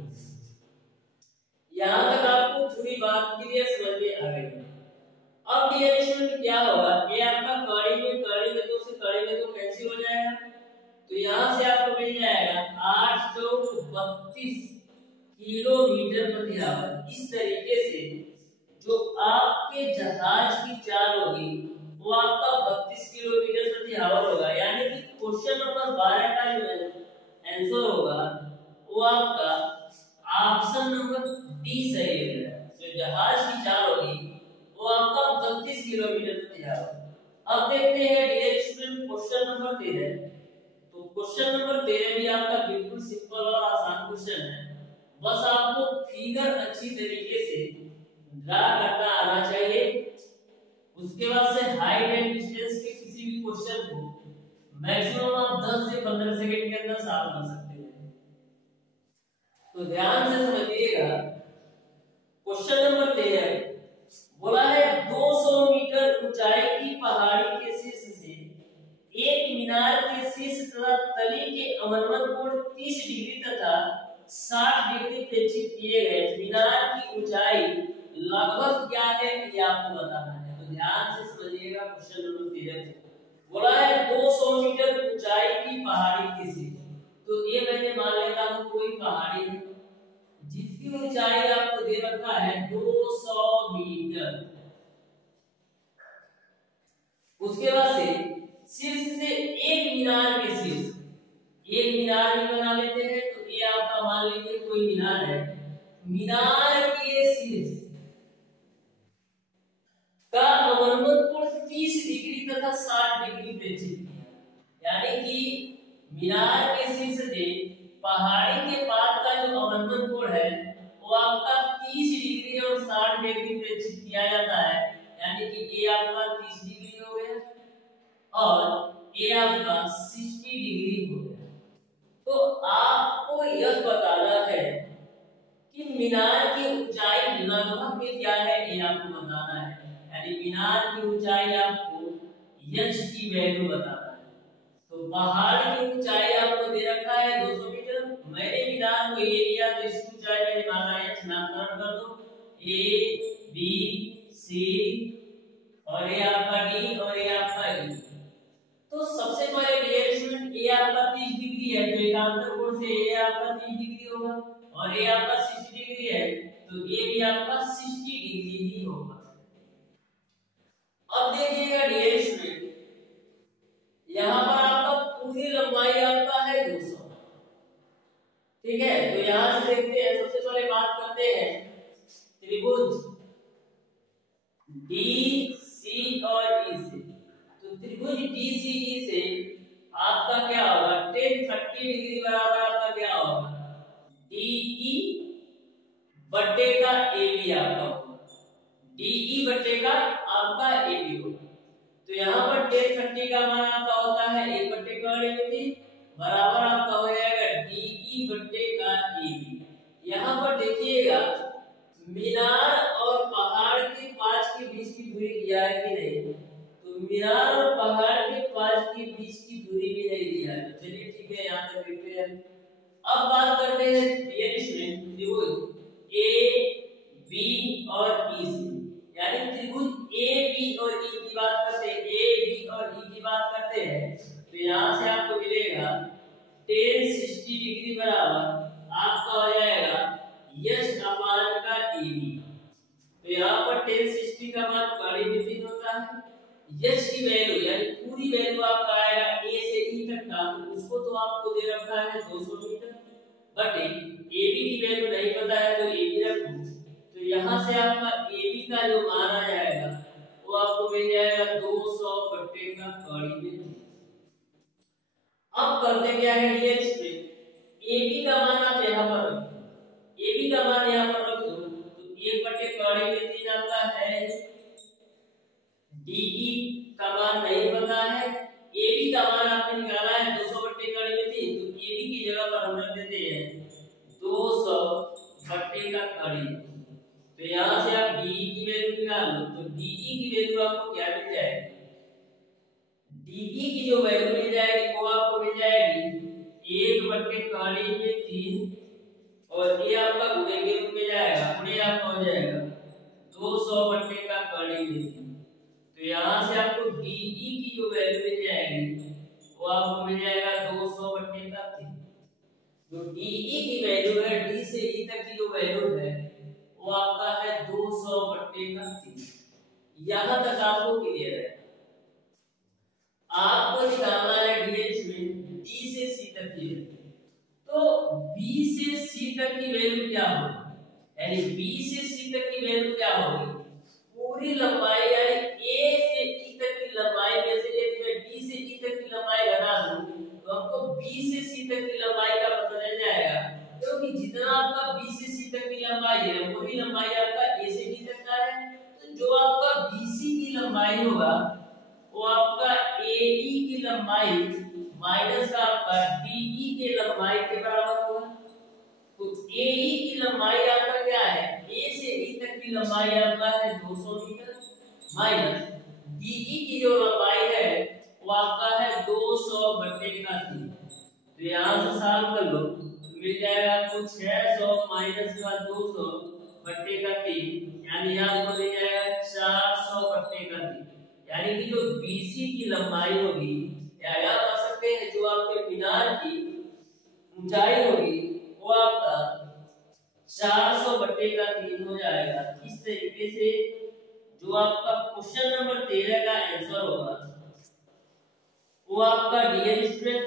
यहाँ तक आपको पूरी बात क्लियर समझ में आ गई। अब डियर स्टूडेंट क्या होगा? ये आपका कड़ी में 2 से कड़ी में 2 कैंसिल हो जाएगा। तो यहाँ से आपको मिल जाएगा 8 चौक 32 किलोमीटर प्रति आवर। इस तरीके से जो आपके जहाज की चाल होगी वो आपका 32 किलोमीटर प्रति आवर होगा। यानी कि क्वेश्चन नंबर 12 का जो आंसर होगा वो आपका ऑप्शन नंबर डी सही है। जो जहाज की चाल होगी वो आपका 32 किलोमीटर प्रति आवर। अब देखते हैं डियर स्टूडेंट क्वेश्चन नंबर 13। तो क्वेश्चन नंबर 13 भी आपका बिल्कुल सिंपल और आसान क्वेश्चन है। बस आपको फिगर अच्छी तरीके से ड्रा करना आना चाहिए। उसके बाद से हाइट एंड डिस्टेंस के किसी भी क्वेश्चन को मैक्सिमम आप 10 से 15 सेकंड के अंदर सॉल्व कर सकते हैं। तो ध्यान से समझिएगा। क्वेश्चन नंबर 13 बोला है 200 मीटर ऊंचाई की पहाड़ी के शीर्ष से एक मीनार के शीर्ष तथा तली के अवनमन कोण 30 डिग्री तथा 60 डिग्री प्रेक्षित किए गए मीनार की ऊंचाई लगभग क्या है ये आपको बताना है। तो ध्यान से समझिएगा। क्वेश्चन नंबर 13 बोला है 200 मीटर ऊंचाई की पहाड़ी के शीर्ष। तो ये मैंने मान लेता हूं कोई पहाड़ी है जिसकी ऊंचाई आपको दे रखा है 200 मीटर। उसके बाद से शीर्ष से एक मीनार के शीर्ष एक मीनार भी बना लेते हैं। तो ये आपका मान लीजिए कोई मीनार है। मीनार के शीर्ष का अवनमन कोण 30 डिग्री तथा 60 डिग्री प्रेक्षित किया। यानी कि मीनार के शीर्ष से पहाड़ी के पास का जो अवनमन कोण है वो आपका 30 डिग्री और 60 डिग्री प्रेक्षित किया जाता है। यानी कि ये आपका 30 डिग्री हो गया और ये आपका 60 डिग्री हो गया। तो आपको यह बताना है कि मीनार की ऊंचाई लगभग में क्या है ये आपको बताना है। यानी मीनार की ऊंचाई आपको h की वैल्यू बताना है। तो पहाड़ की ऊंचाई आपको दे रखा है 200 मीटर। मैंने मीनार को ये लिया तो इसकी ऊंचाई मैंने माना h नामकरण कर दो a b c और ये आपका d और ये आपका e। तो सबसे पहले डियर स्टूडेंट ये आपका 30 डिग्री है तो एकांतर कोण से ये आपका 30 डिग्री होगा और ये आपका 60 डिग्री है तो ये भी आपका 60 डिग्री ही होगा। डियर स्टूडेंट, यहाँ पर आपका पूरी लंबाई आपका है 200। ठीक है, तो यहाँ से देखते हैं, सबसे पहले बात करते हैं त्रिभुज DCE और E से। तो त्रिभुज DCE से आपका क्या होगा, tan 30 डिग्री बराबर आपका क्या होगा, DE बट्टे का AB आपका होगा, DE बट्टे का आपका AB होगा। तो यहाँ पर tan 30 का मान आपका होता है 1 बट्टे का AB बराबर आपका हो जाएगा DE बट्टे का AB। यहाँ पर देखिएगा मीनार और पहाड़ के पास के बीच की दूरी दिया है कि नहीं, तो मीनार और पहाड़ के पास के बीच की दूरी भी नहीं दिया है। चलिए ठीक है, यहाँ तक देखते हैं। अब बात करते हैं डियर स्टूडेंट त्रिभुज AB और E से, यानी त्रिभुज AB और E की बात करते हैं, AB और E की बात करते हैं। तो यहाँ से आपको मिलेगा tan 60 डिग्री बराबर आपका हो जाएगा यश अपान का AB। तो यहाँ पर tan 60 का मान बड़ी विभिन्न होता है, यश की वैल्यू यानी पूरी वैल्यू आपका आएगा A से E तक का, तो उसको तो आपको दे रखा है 200 मीटर, बट AB की वैल्यू नहीं पता है तो AB रखो। तो यहाँ से आपका AB का जो मान आ जाएगा वो आपको मिल जाएगा 200 बट्टे का कड़ी में। अब करते क्या है डियर स्टूडेंट, AB का मान आप यहाँ पर रखो, AB का मान यहाँ पर रख दो, तो 1 बट्टे कड़ी में 3 आपका है, DE का मान नहीं पता है, AB का मान आपने निकाला है 200 बट्टे कड़ी में 3, तो AB की जगह पर हम रख देते हैं 200 बट्टे का कड़ी। तो यहाँ से आप DE की वैल्यू निकाल लो, तो DE की वैल्यू आपको क्या मिल जाएगी, DE की जो वैल्यू मिल जाएगी वो आपको मिल जाएगी 1 बट्टे कड़ी में 3, और ये आपका गुणे के रूप में जाएगा, गुणे आपका हो जाएगा 200 बट्टे का कड़ी में 3। तो यहाँ से आपको DE की जो वैल्यू मिल जाएगी वो आपको मिल जाएगा 200 बट्टे का 3। जो DE की वैल्यू है, D से E तक की जो वैल्यू है वो आपका है 200 बट्टे का 3। यहाँ तक आपको क्लियर है। आपको निकालना है डियर स्टूडेंट D से C तक की वैल्यू। तो B से C तक की वैल्यू क्या होगी, यानी B से C तक की वैल्यू क्या होगी, पूरी लंबाई यानी A से E तक की लंबाई में से यदि मैं D से E तक की लंबाई घटा दूं तो हमको B से C तक की लंबाई का पता चल जाएगा, क्योंकि जितना आपका B से C तक की लंबाई है वही लंबाई आपका A से D तक का है। तो जो आपका BC की लंबाई होगा वो आपका AE की लंबाई माइनस आपका DE के लंबाई के बराबर होगा। तो AE की लंबाई आपका क्या है, A से E तक की लंबाई आपका है 200 मीटर, माइनस DE की जो लंबाई है वो आपका है 200 बट्टे का 3। तो यहाँ से सॉल्व कर लो, मिल जाएगा आपको 600 माइनस का 200 बट्टे का 3, यानी आपको मिल जाएगा 400 बट्टे का 3। यानी कि जो BC की लंबाई होगी, या याद कर सकते हैं जो आपके मीनार की ऊंचाई होगी वो आपका 400 बट्टे का 3 हो जाएगा। इस तरीके से जो आपका क्वेश्चन नंबर 13 का आंसर होगा वो आपका dear student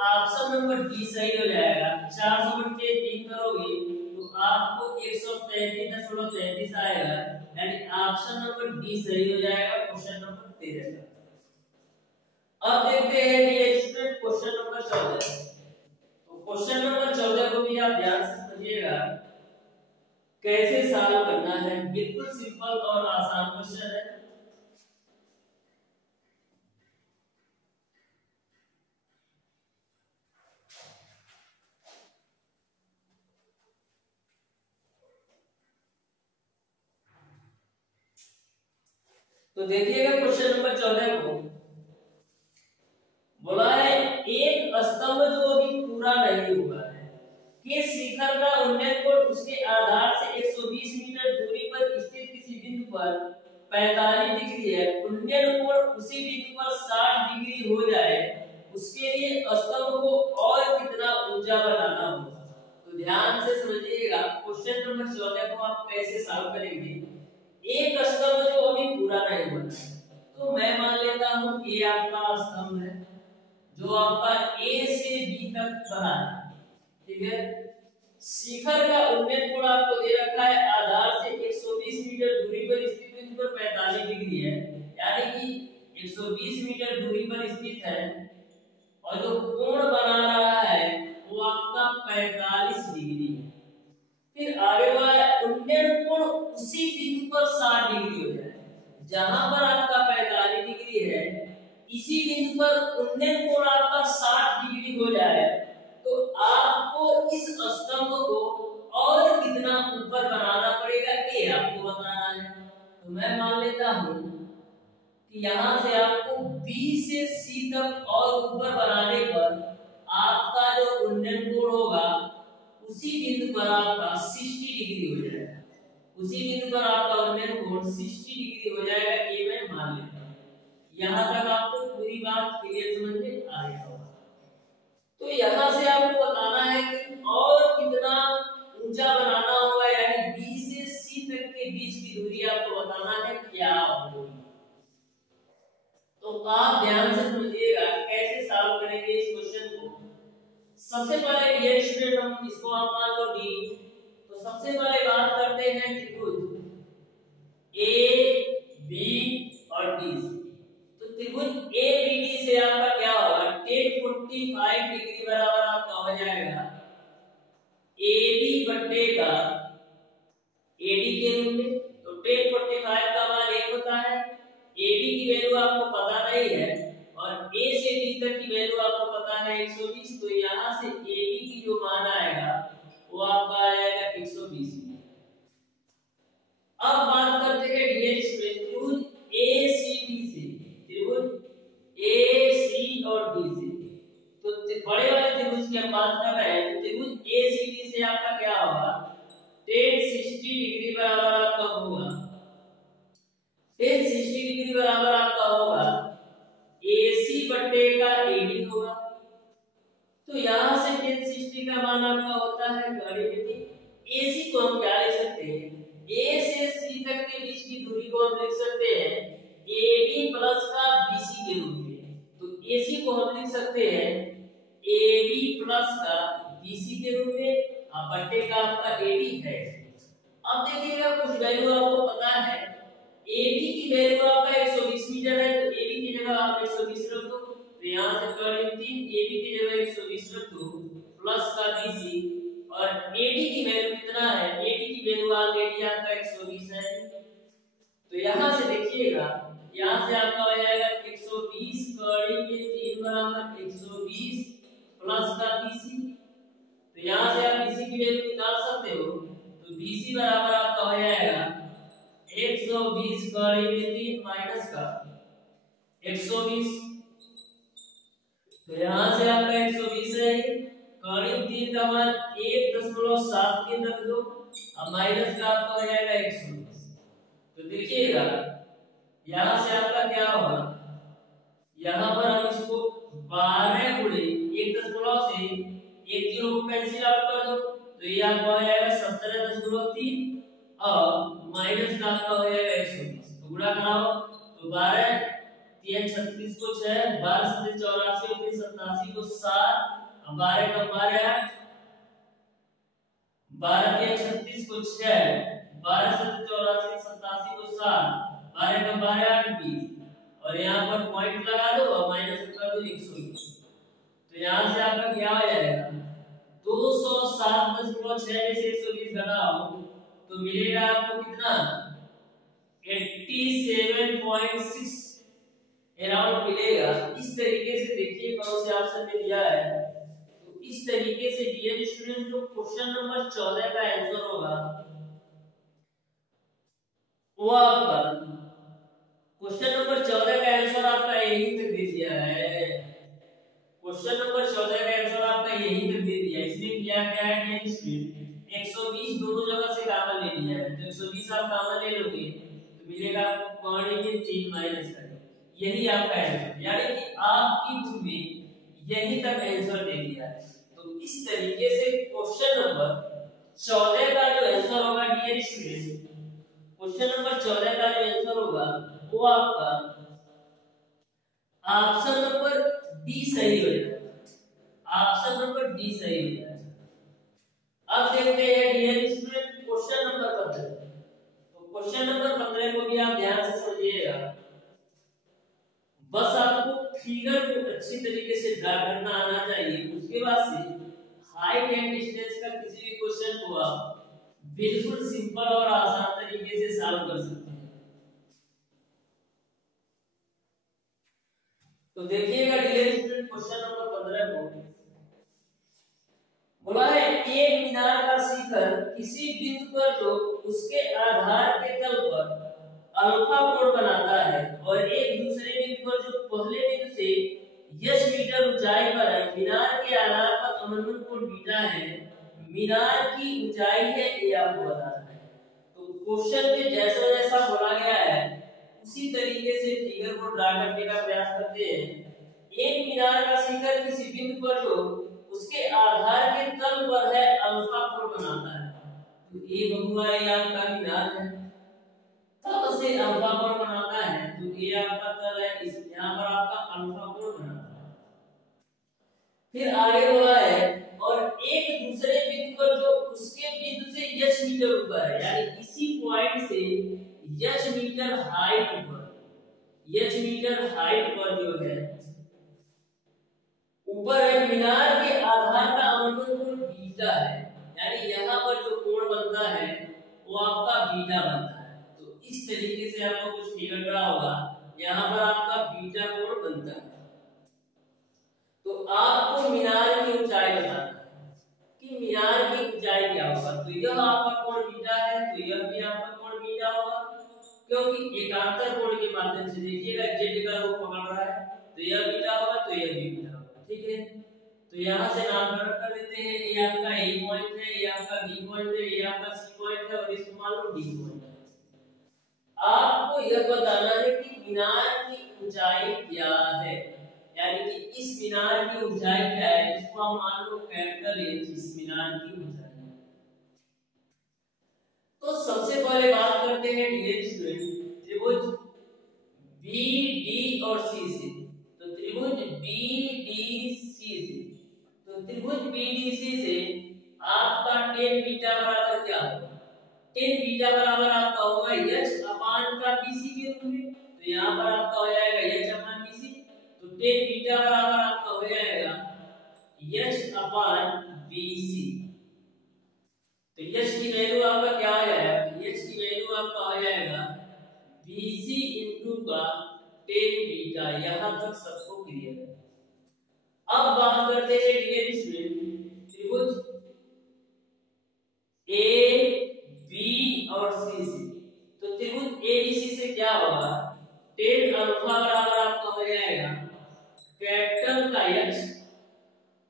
option number D सही हो जाएगा। 400 बट्टे 3 करोगे तो आपको 133.33 आएगा, यानी ऑप्शन नंबर डी सही हो जाएगा क्वेश्चन नंबर 13 का। अब देखते हैं डियर स्टूडेंट क्वेश्चन नंबर 14। तो क्वेश्चन नंबर 14 को भी आप ध्यान से समझिएगा कैसे सॉल्व करना है, बिल्कुल सिंपल और आसान क्वेश्चन है। तो देखिएगा क्वेश्चन नंबर 14 को बोला है एक स्तंभ जो अभी पूरा नहीं हुआ है के शिखर का उन्नयन कोण उसके आधार से 120 मीटर दूरी पर स्थित किसी बिंदु पर 45 डिग्री है, उन्नयन कोण उसी बिंदु पर 60 डिग्री हो जाए, उसके लिए स्तंभ को और कितना ऊंचा बनाना होगा। तो ध्यान से समझिएगा क्वेश्चन नंबर 14 को आप कैसे सॉल्व करेंगे। एक स्तंभ जो अभी पूरा नहीं हुआ है, तो मैं मान लेता हूं ए आपका स्तंभ है जो आपका ए से बी तक बना है, ठीक है। शिखर का उन्नयन कोण आपको दे रखा है आधार से 120 मीटर दूरी पर स्थित बिंदु पर 45 डिग्री है, यानी कि 120 मीटर दूरी पर स्थित है और जो कोण बना रहा है वो आपका 45 डिग्री है। फिर आगे वाला उन्नयन कोण उसी बिंदु पर 60 डिग्री हो जाए, जहां पर आपका 45 डिग्री है इसी बिंदु पर उन्नयन कोण आपका 60 डिग्री हो जाए, तो आपको इस स्तंभ को और कितना ऊपर बनाना पड़ेगा ये आपको बताना है। तो मैं मान लेता हूं कि यहां से आपको B से C तक और ऊपर बनाने पर आपका जो उन्नयन कोण होगा उसी बिंदु पर आपका 60 डिग्री हो जाएगा, उसी बिंदु पर आपका उन्नयन कोण 60 डिग्री हो जाएगा, ये मैं मान लेता हूं। यहां तक आपको पूरी बात क्लियर समझ में आ गया होगा। तो यहां से आपको बताना है कि और कितना ऊंचा बनाना होगा, यानी B से C तक के बीच की दूरी आपको बताना है क्या होगी। तो आप ध्यान से समझिएगा कैसे सॉल्व करेंगे इस क्वेश्चन को। सबसे पहले डियर स्टूडेंट हम इसको आप मान लो D, तो सबसे पहले बात करते हैं त्रिभुज A B और D से। तो त्रिभुज ABD से आपका क्या होगा, tan 45 डिग्री बराबर आपका हो जाएगा AB बट्टे का AD के रूप में। तो tan 45 का मान 1 होता है, AB की वैल्यू आपको पता नहीं है और A से D तक की वैल्यू आपको पता है 120, तो यहां से AB की जो मान आएगा वो आपका आ जाएगा 120। अब बात करते हैं डियर स्टूडेंट त्रिभुज ACD से, त्रिभुज AC और D से। तो बड़े वाले त्रिभुज की हम बात कर रहे हैं, त्रिभुज ACD से आपका क्या होगा, tan 60 डिग्री बराबर आपका होगा, tan 60 डिग्री बराबर आपका होगा AC बट्टे का AD होगा। तो यहां से tan 60 का मान आपका होता है गणितीय AC को हम क्या लिख सकते हैं, A से C तक के बीच की दूरी को हम लिख सकते हैं AB प्लस का BC के रूप में। तो AC को हम लिख सकते हैं AB प्लस का BC के रूप में, बट्टे का आपका AD है। अब देखिएगा कुछ वैल्यू आपको पता है, AB की वैल्यू आपका 120 मीटर है, तो AB की जगह आप 120 रख दो, तो यहां से गणितीय AB की जगह 120 रख दो प्लस का BC, और AD की वैल्यू कितना है, AD की वैल्यू ऑलरेडी आपका 120 है। तो यहां से देखिएगा, यहां से आपका हो जाएगा 120 कड़ी में 3 बराबर 120 प्लस का BC। तो यहां से आप BC की वैल्यू निकाल सकते हो, तो BC बराबर आपका हो जाएगा 120 कड़ी में 3 माइनस का 120। तो यहां से आपका 120 है, कड़ी 3 का मान 1.73 रख दो, अब माइनस का आपका हो जाएगा 120। तो देखिएगा यहां से आपका क्या होगा, यहां पर हम इसको 12 गुणे 1 से 1 0 को कैंसिल आउट कर दो, तो ये आपका हो जाएगा 17.3 और माइनस का आपका हो जाएगा 120। तो गुणा कराओ, तो 12 3 36 को 6, 12 से 84 और 87 को 7, 12 का 12 12 3 36 को 6, 12 से 84 87 को 7, 12 का 12 8 20, और यहाँ पर पॉइंट लगा दो और माइनस कर दो 120। तो यहाँ से आपका क्या हो जाएगा, 207.6 में से 120 घटाओ तो मिलेगा आपको कितना, 87.6 अराउंड मिलेगा। इस तरीके से देखिए कौन से ऑप्शन में दिया है। तो इस तरीके से डियर स्टूडेंट जो क्वेश्चन नंबर 14 का आंसर होगा वो आपका क्वेश्चन नंबर 14 का आंसर आपका यही तक दे दिया है। क्वेश्चन नंबर 14 का आंसर आपका यही तक दे दिया। इसने किया क्या है डियर स्टूडेंट, 120 दोनों जगह से कॉमन ले लिया है, तो 120 आप कॉमन ले लोगे तो मिलेगा आपको कौड़ी में 3 माइनस कर, यही आपका आंसर, यानी कि आपकी बुक में यही तक आंसर दे दिया है। तो इस तरीके से क्वेश्चन नंबर 14 का जो आंसर होगा dear student, question question number 14 का जो आंसर होगा वो आपका ऑप्शन नंबर डी सही हो जाएगा। ऑप्शन नंबर डी सही हो जाएगा। अब देखते हैं डियर स्टूडेंट क्वेश्चन नंबर 15। तो क्वेश्चन नंबर 15 को भी आप ध्यान से समझिएगा। बस आपको फिगर को अच्छी तरीके से ड्रा करना आना चाहिए। उसके बाद से हाइट एंड डिस्टेंस का किसी भी क्वेश्चन को आप बिल्कुल सिंपल और आसान तरीके से सॉल्व कर सकते हैं। तो देखिएगा डियर स्टूडेंट क्वेश्चन नंबर 15 को बोला है एक मीनार का शिखर किसी बिंदु पर जो उसके आधार के तल पर अल्फा कोण बनाता है और एक दूसरे बिंदु पर जो पहले बिंदु से यश मीटर ऊंचाई पर है, मीनार के आधार पर अवमंदन कोण बीटा है, मीनार की ऊंचाई है, ये आपको बताना है। तो क्वेश्चन में जैसा जैसा बोला गया है उसी तरीके से फिगर को ड्रा करने का प्रयास करते हैं। एक मीनार का शिखर किसी बिंदु पर जो उसके आधार के तल पर है अल्फा कोण बनाता है। तो ये बंगुआ ये आपका मीनार है, तब से अल्फा कोण बनाता है। तो ये आपका तल है, इस यहां पर आपका अल्फा कोण बनाता है। फिर आगे बोला है और एक दूसरे बिंदु पर जो उसके बिंदु से यश मीटर ऊपर है, यानी इसी पॉइंट से यश मीटर हाइट पर, यश मीटर हाइट पर जो है ऊपर है, मीनार के आधार का अवमंदन कोण बीटा है, यानी यहाँ पर जो कोण बनता है वो आपका बीटा बनता है। तो इस तरीके से आपको कुछ फिगर ड्रा होगा, यहाँ पर आपका बीटा कोण बनता है। तो आपको मीनार की ऊंचाई बताना है कि मीनार की ऊंचाई क्या होगा। तो यह आपका कोण बीटा है, तो यह भी आपका कोण बीटा होगा, क्योंकि एकांतर कोण के माध्यम से देखिएगा जेड का रूप पकड़ रहा है, तो यह बीटा होगा, तो यह भी बीटा होगा। ठीक है, तो यहाँ से नामकरण कर देते हैं। ये आपका ए पॉइंट है, ये आपका बी पॉइंट है, ये आपका सी पॉइंट है और इसको मान लो डी पॉइंट है। आपको यह बताना है कि मीनार की ऊंचाई क्या है, यानी कि इस मीनार की ऊंचाई क्या है, इसको हम मान लो कैपिटल एच, इस मीनार की ऊंचाई। तो सबसे पहले बात करते हैं डियर स्टूडेंट त्रिभुज बी डी और सी से। तो त्रिभुज बी डी सी से, तो त्रिभुज बी डी सी से आपका tan बीटा बराबर क्या होगा? tan बीटा बराबर आपका होगा h अपान का bc के रूप में। तो यहाँ पर आपका हो जाएगा h अपान bc, तो tan बीटा बराबर आपका हो जाएगा h अपान bc। तो h की वैल्यू आपका क्या हो जाएगा? h की वैल्यू आपका हो जाएगा bc इनटू का tan बीटा। यहाँ तक सबको क्लियर है। अब बात करते हैं डियर स्टूडेंट त्रिभुज ए बी और सी से। तो त्रिभुज ए बी सी से क्या होगा? tan अल्फा बराबर आपका हो जाएगा कैपिटल का h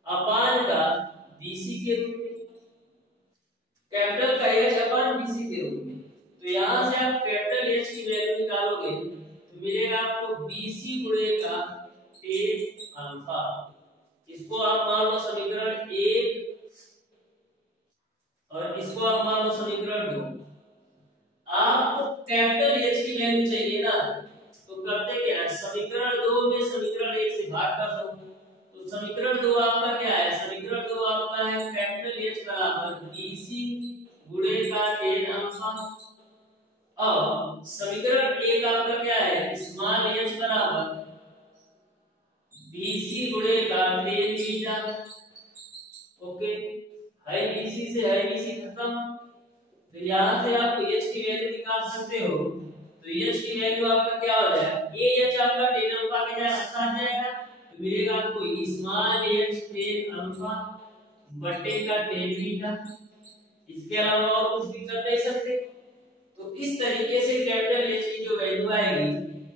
अपान का bc के रूप में, कैपिटल का h अपान bc के रूप में। तो यहां से आप कैपिटल h की वैल्यू निकालोगे तो मिलेगा आपको bc गुणे का tan अल्फा। इसको आप मान लो समीकरण 1 और इसको आप मान लो समीकरण 2। आपको कैपिटल H की वैल्यू चाहिए ना, तो करते क्या है, समीकरण 2 में समीकरण 1 से भाग कर दो। तो समीकरण 2 आपका क्या है? समीकरण 2 आपका है कैपिटल H बराबर BC गुणे का tan अल्फा। अब समीकरण 1 आपका क्या है? स्मॉल h बराबर BC गुणे का tan beta. Okay, high BC से हाई BC खत्म। फिर यहाँ से आप h की वैल्यू निकाल सकते हो। तो h की वैल्यू आपका क्या हो जाएगा? h आपका tan अल्फा के जगह आ जाएगा, तो मिलेगा आपको स्मॉल h tan अल्फा बटे का tan बीटा। इसके अलावा और कुछ भी कर नहीं सकते। तो इस तरीके से कैपिटल H की जो वैल्यू आएगी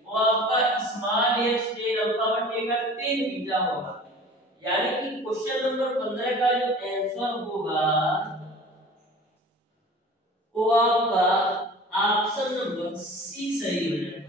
वो आपका स्मॉल h tan अल्फा बटे का tan बीटा होगा। यानी कि क्वेश्चन नंबर 15 का जो आंसर होगा वो आपका ऑप्शन नंबर सी सही हो जाएगा।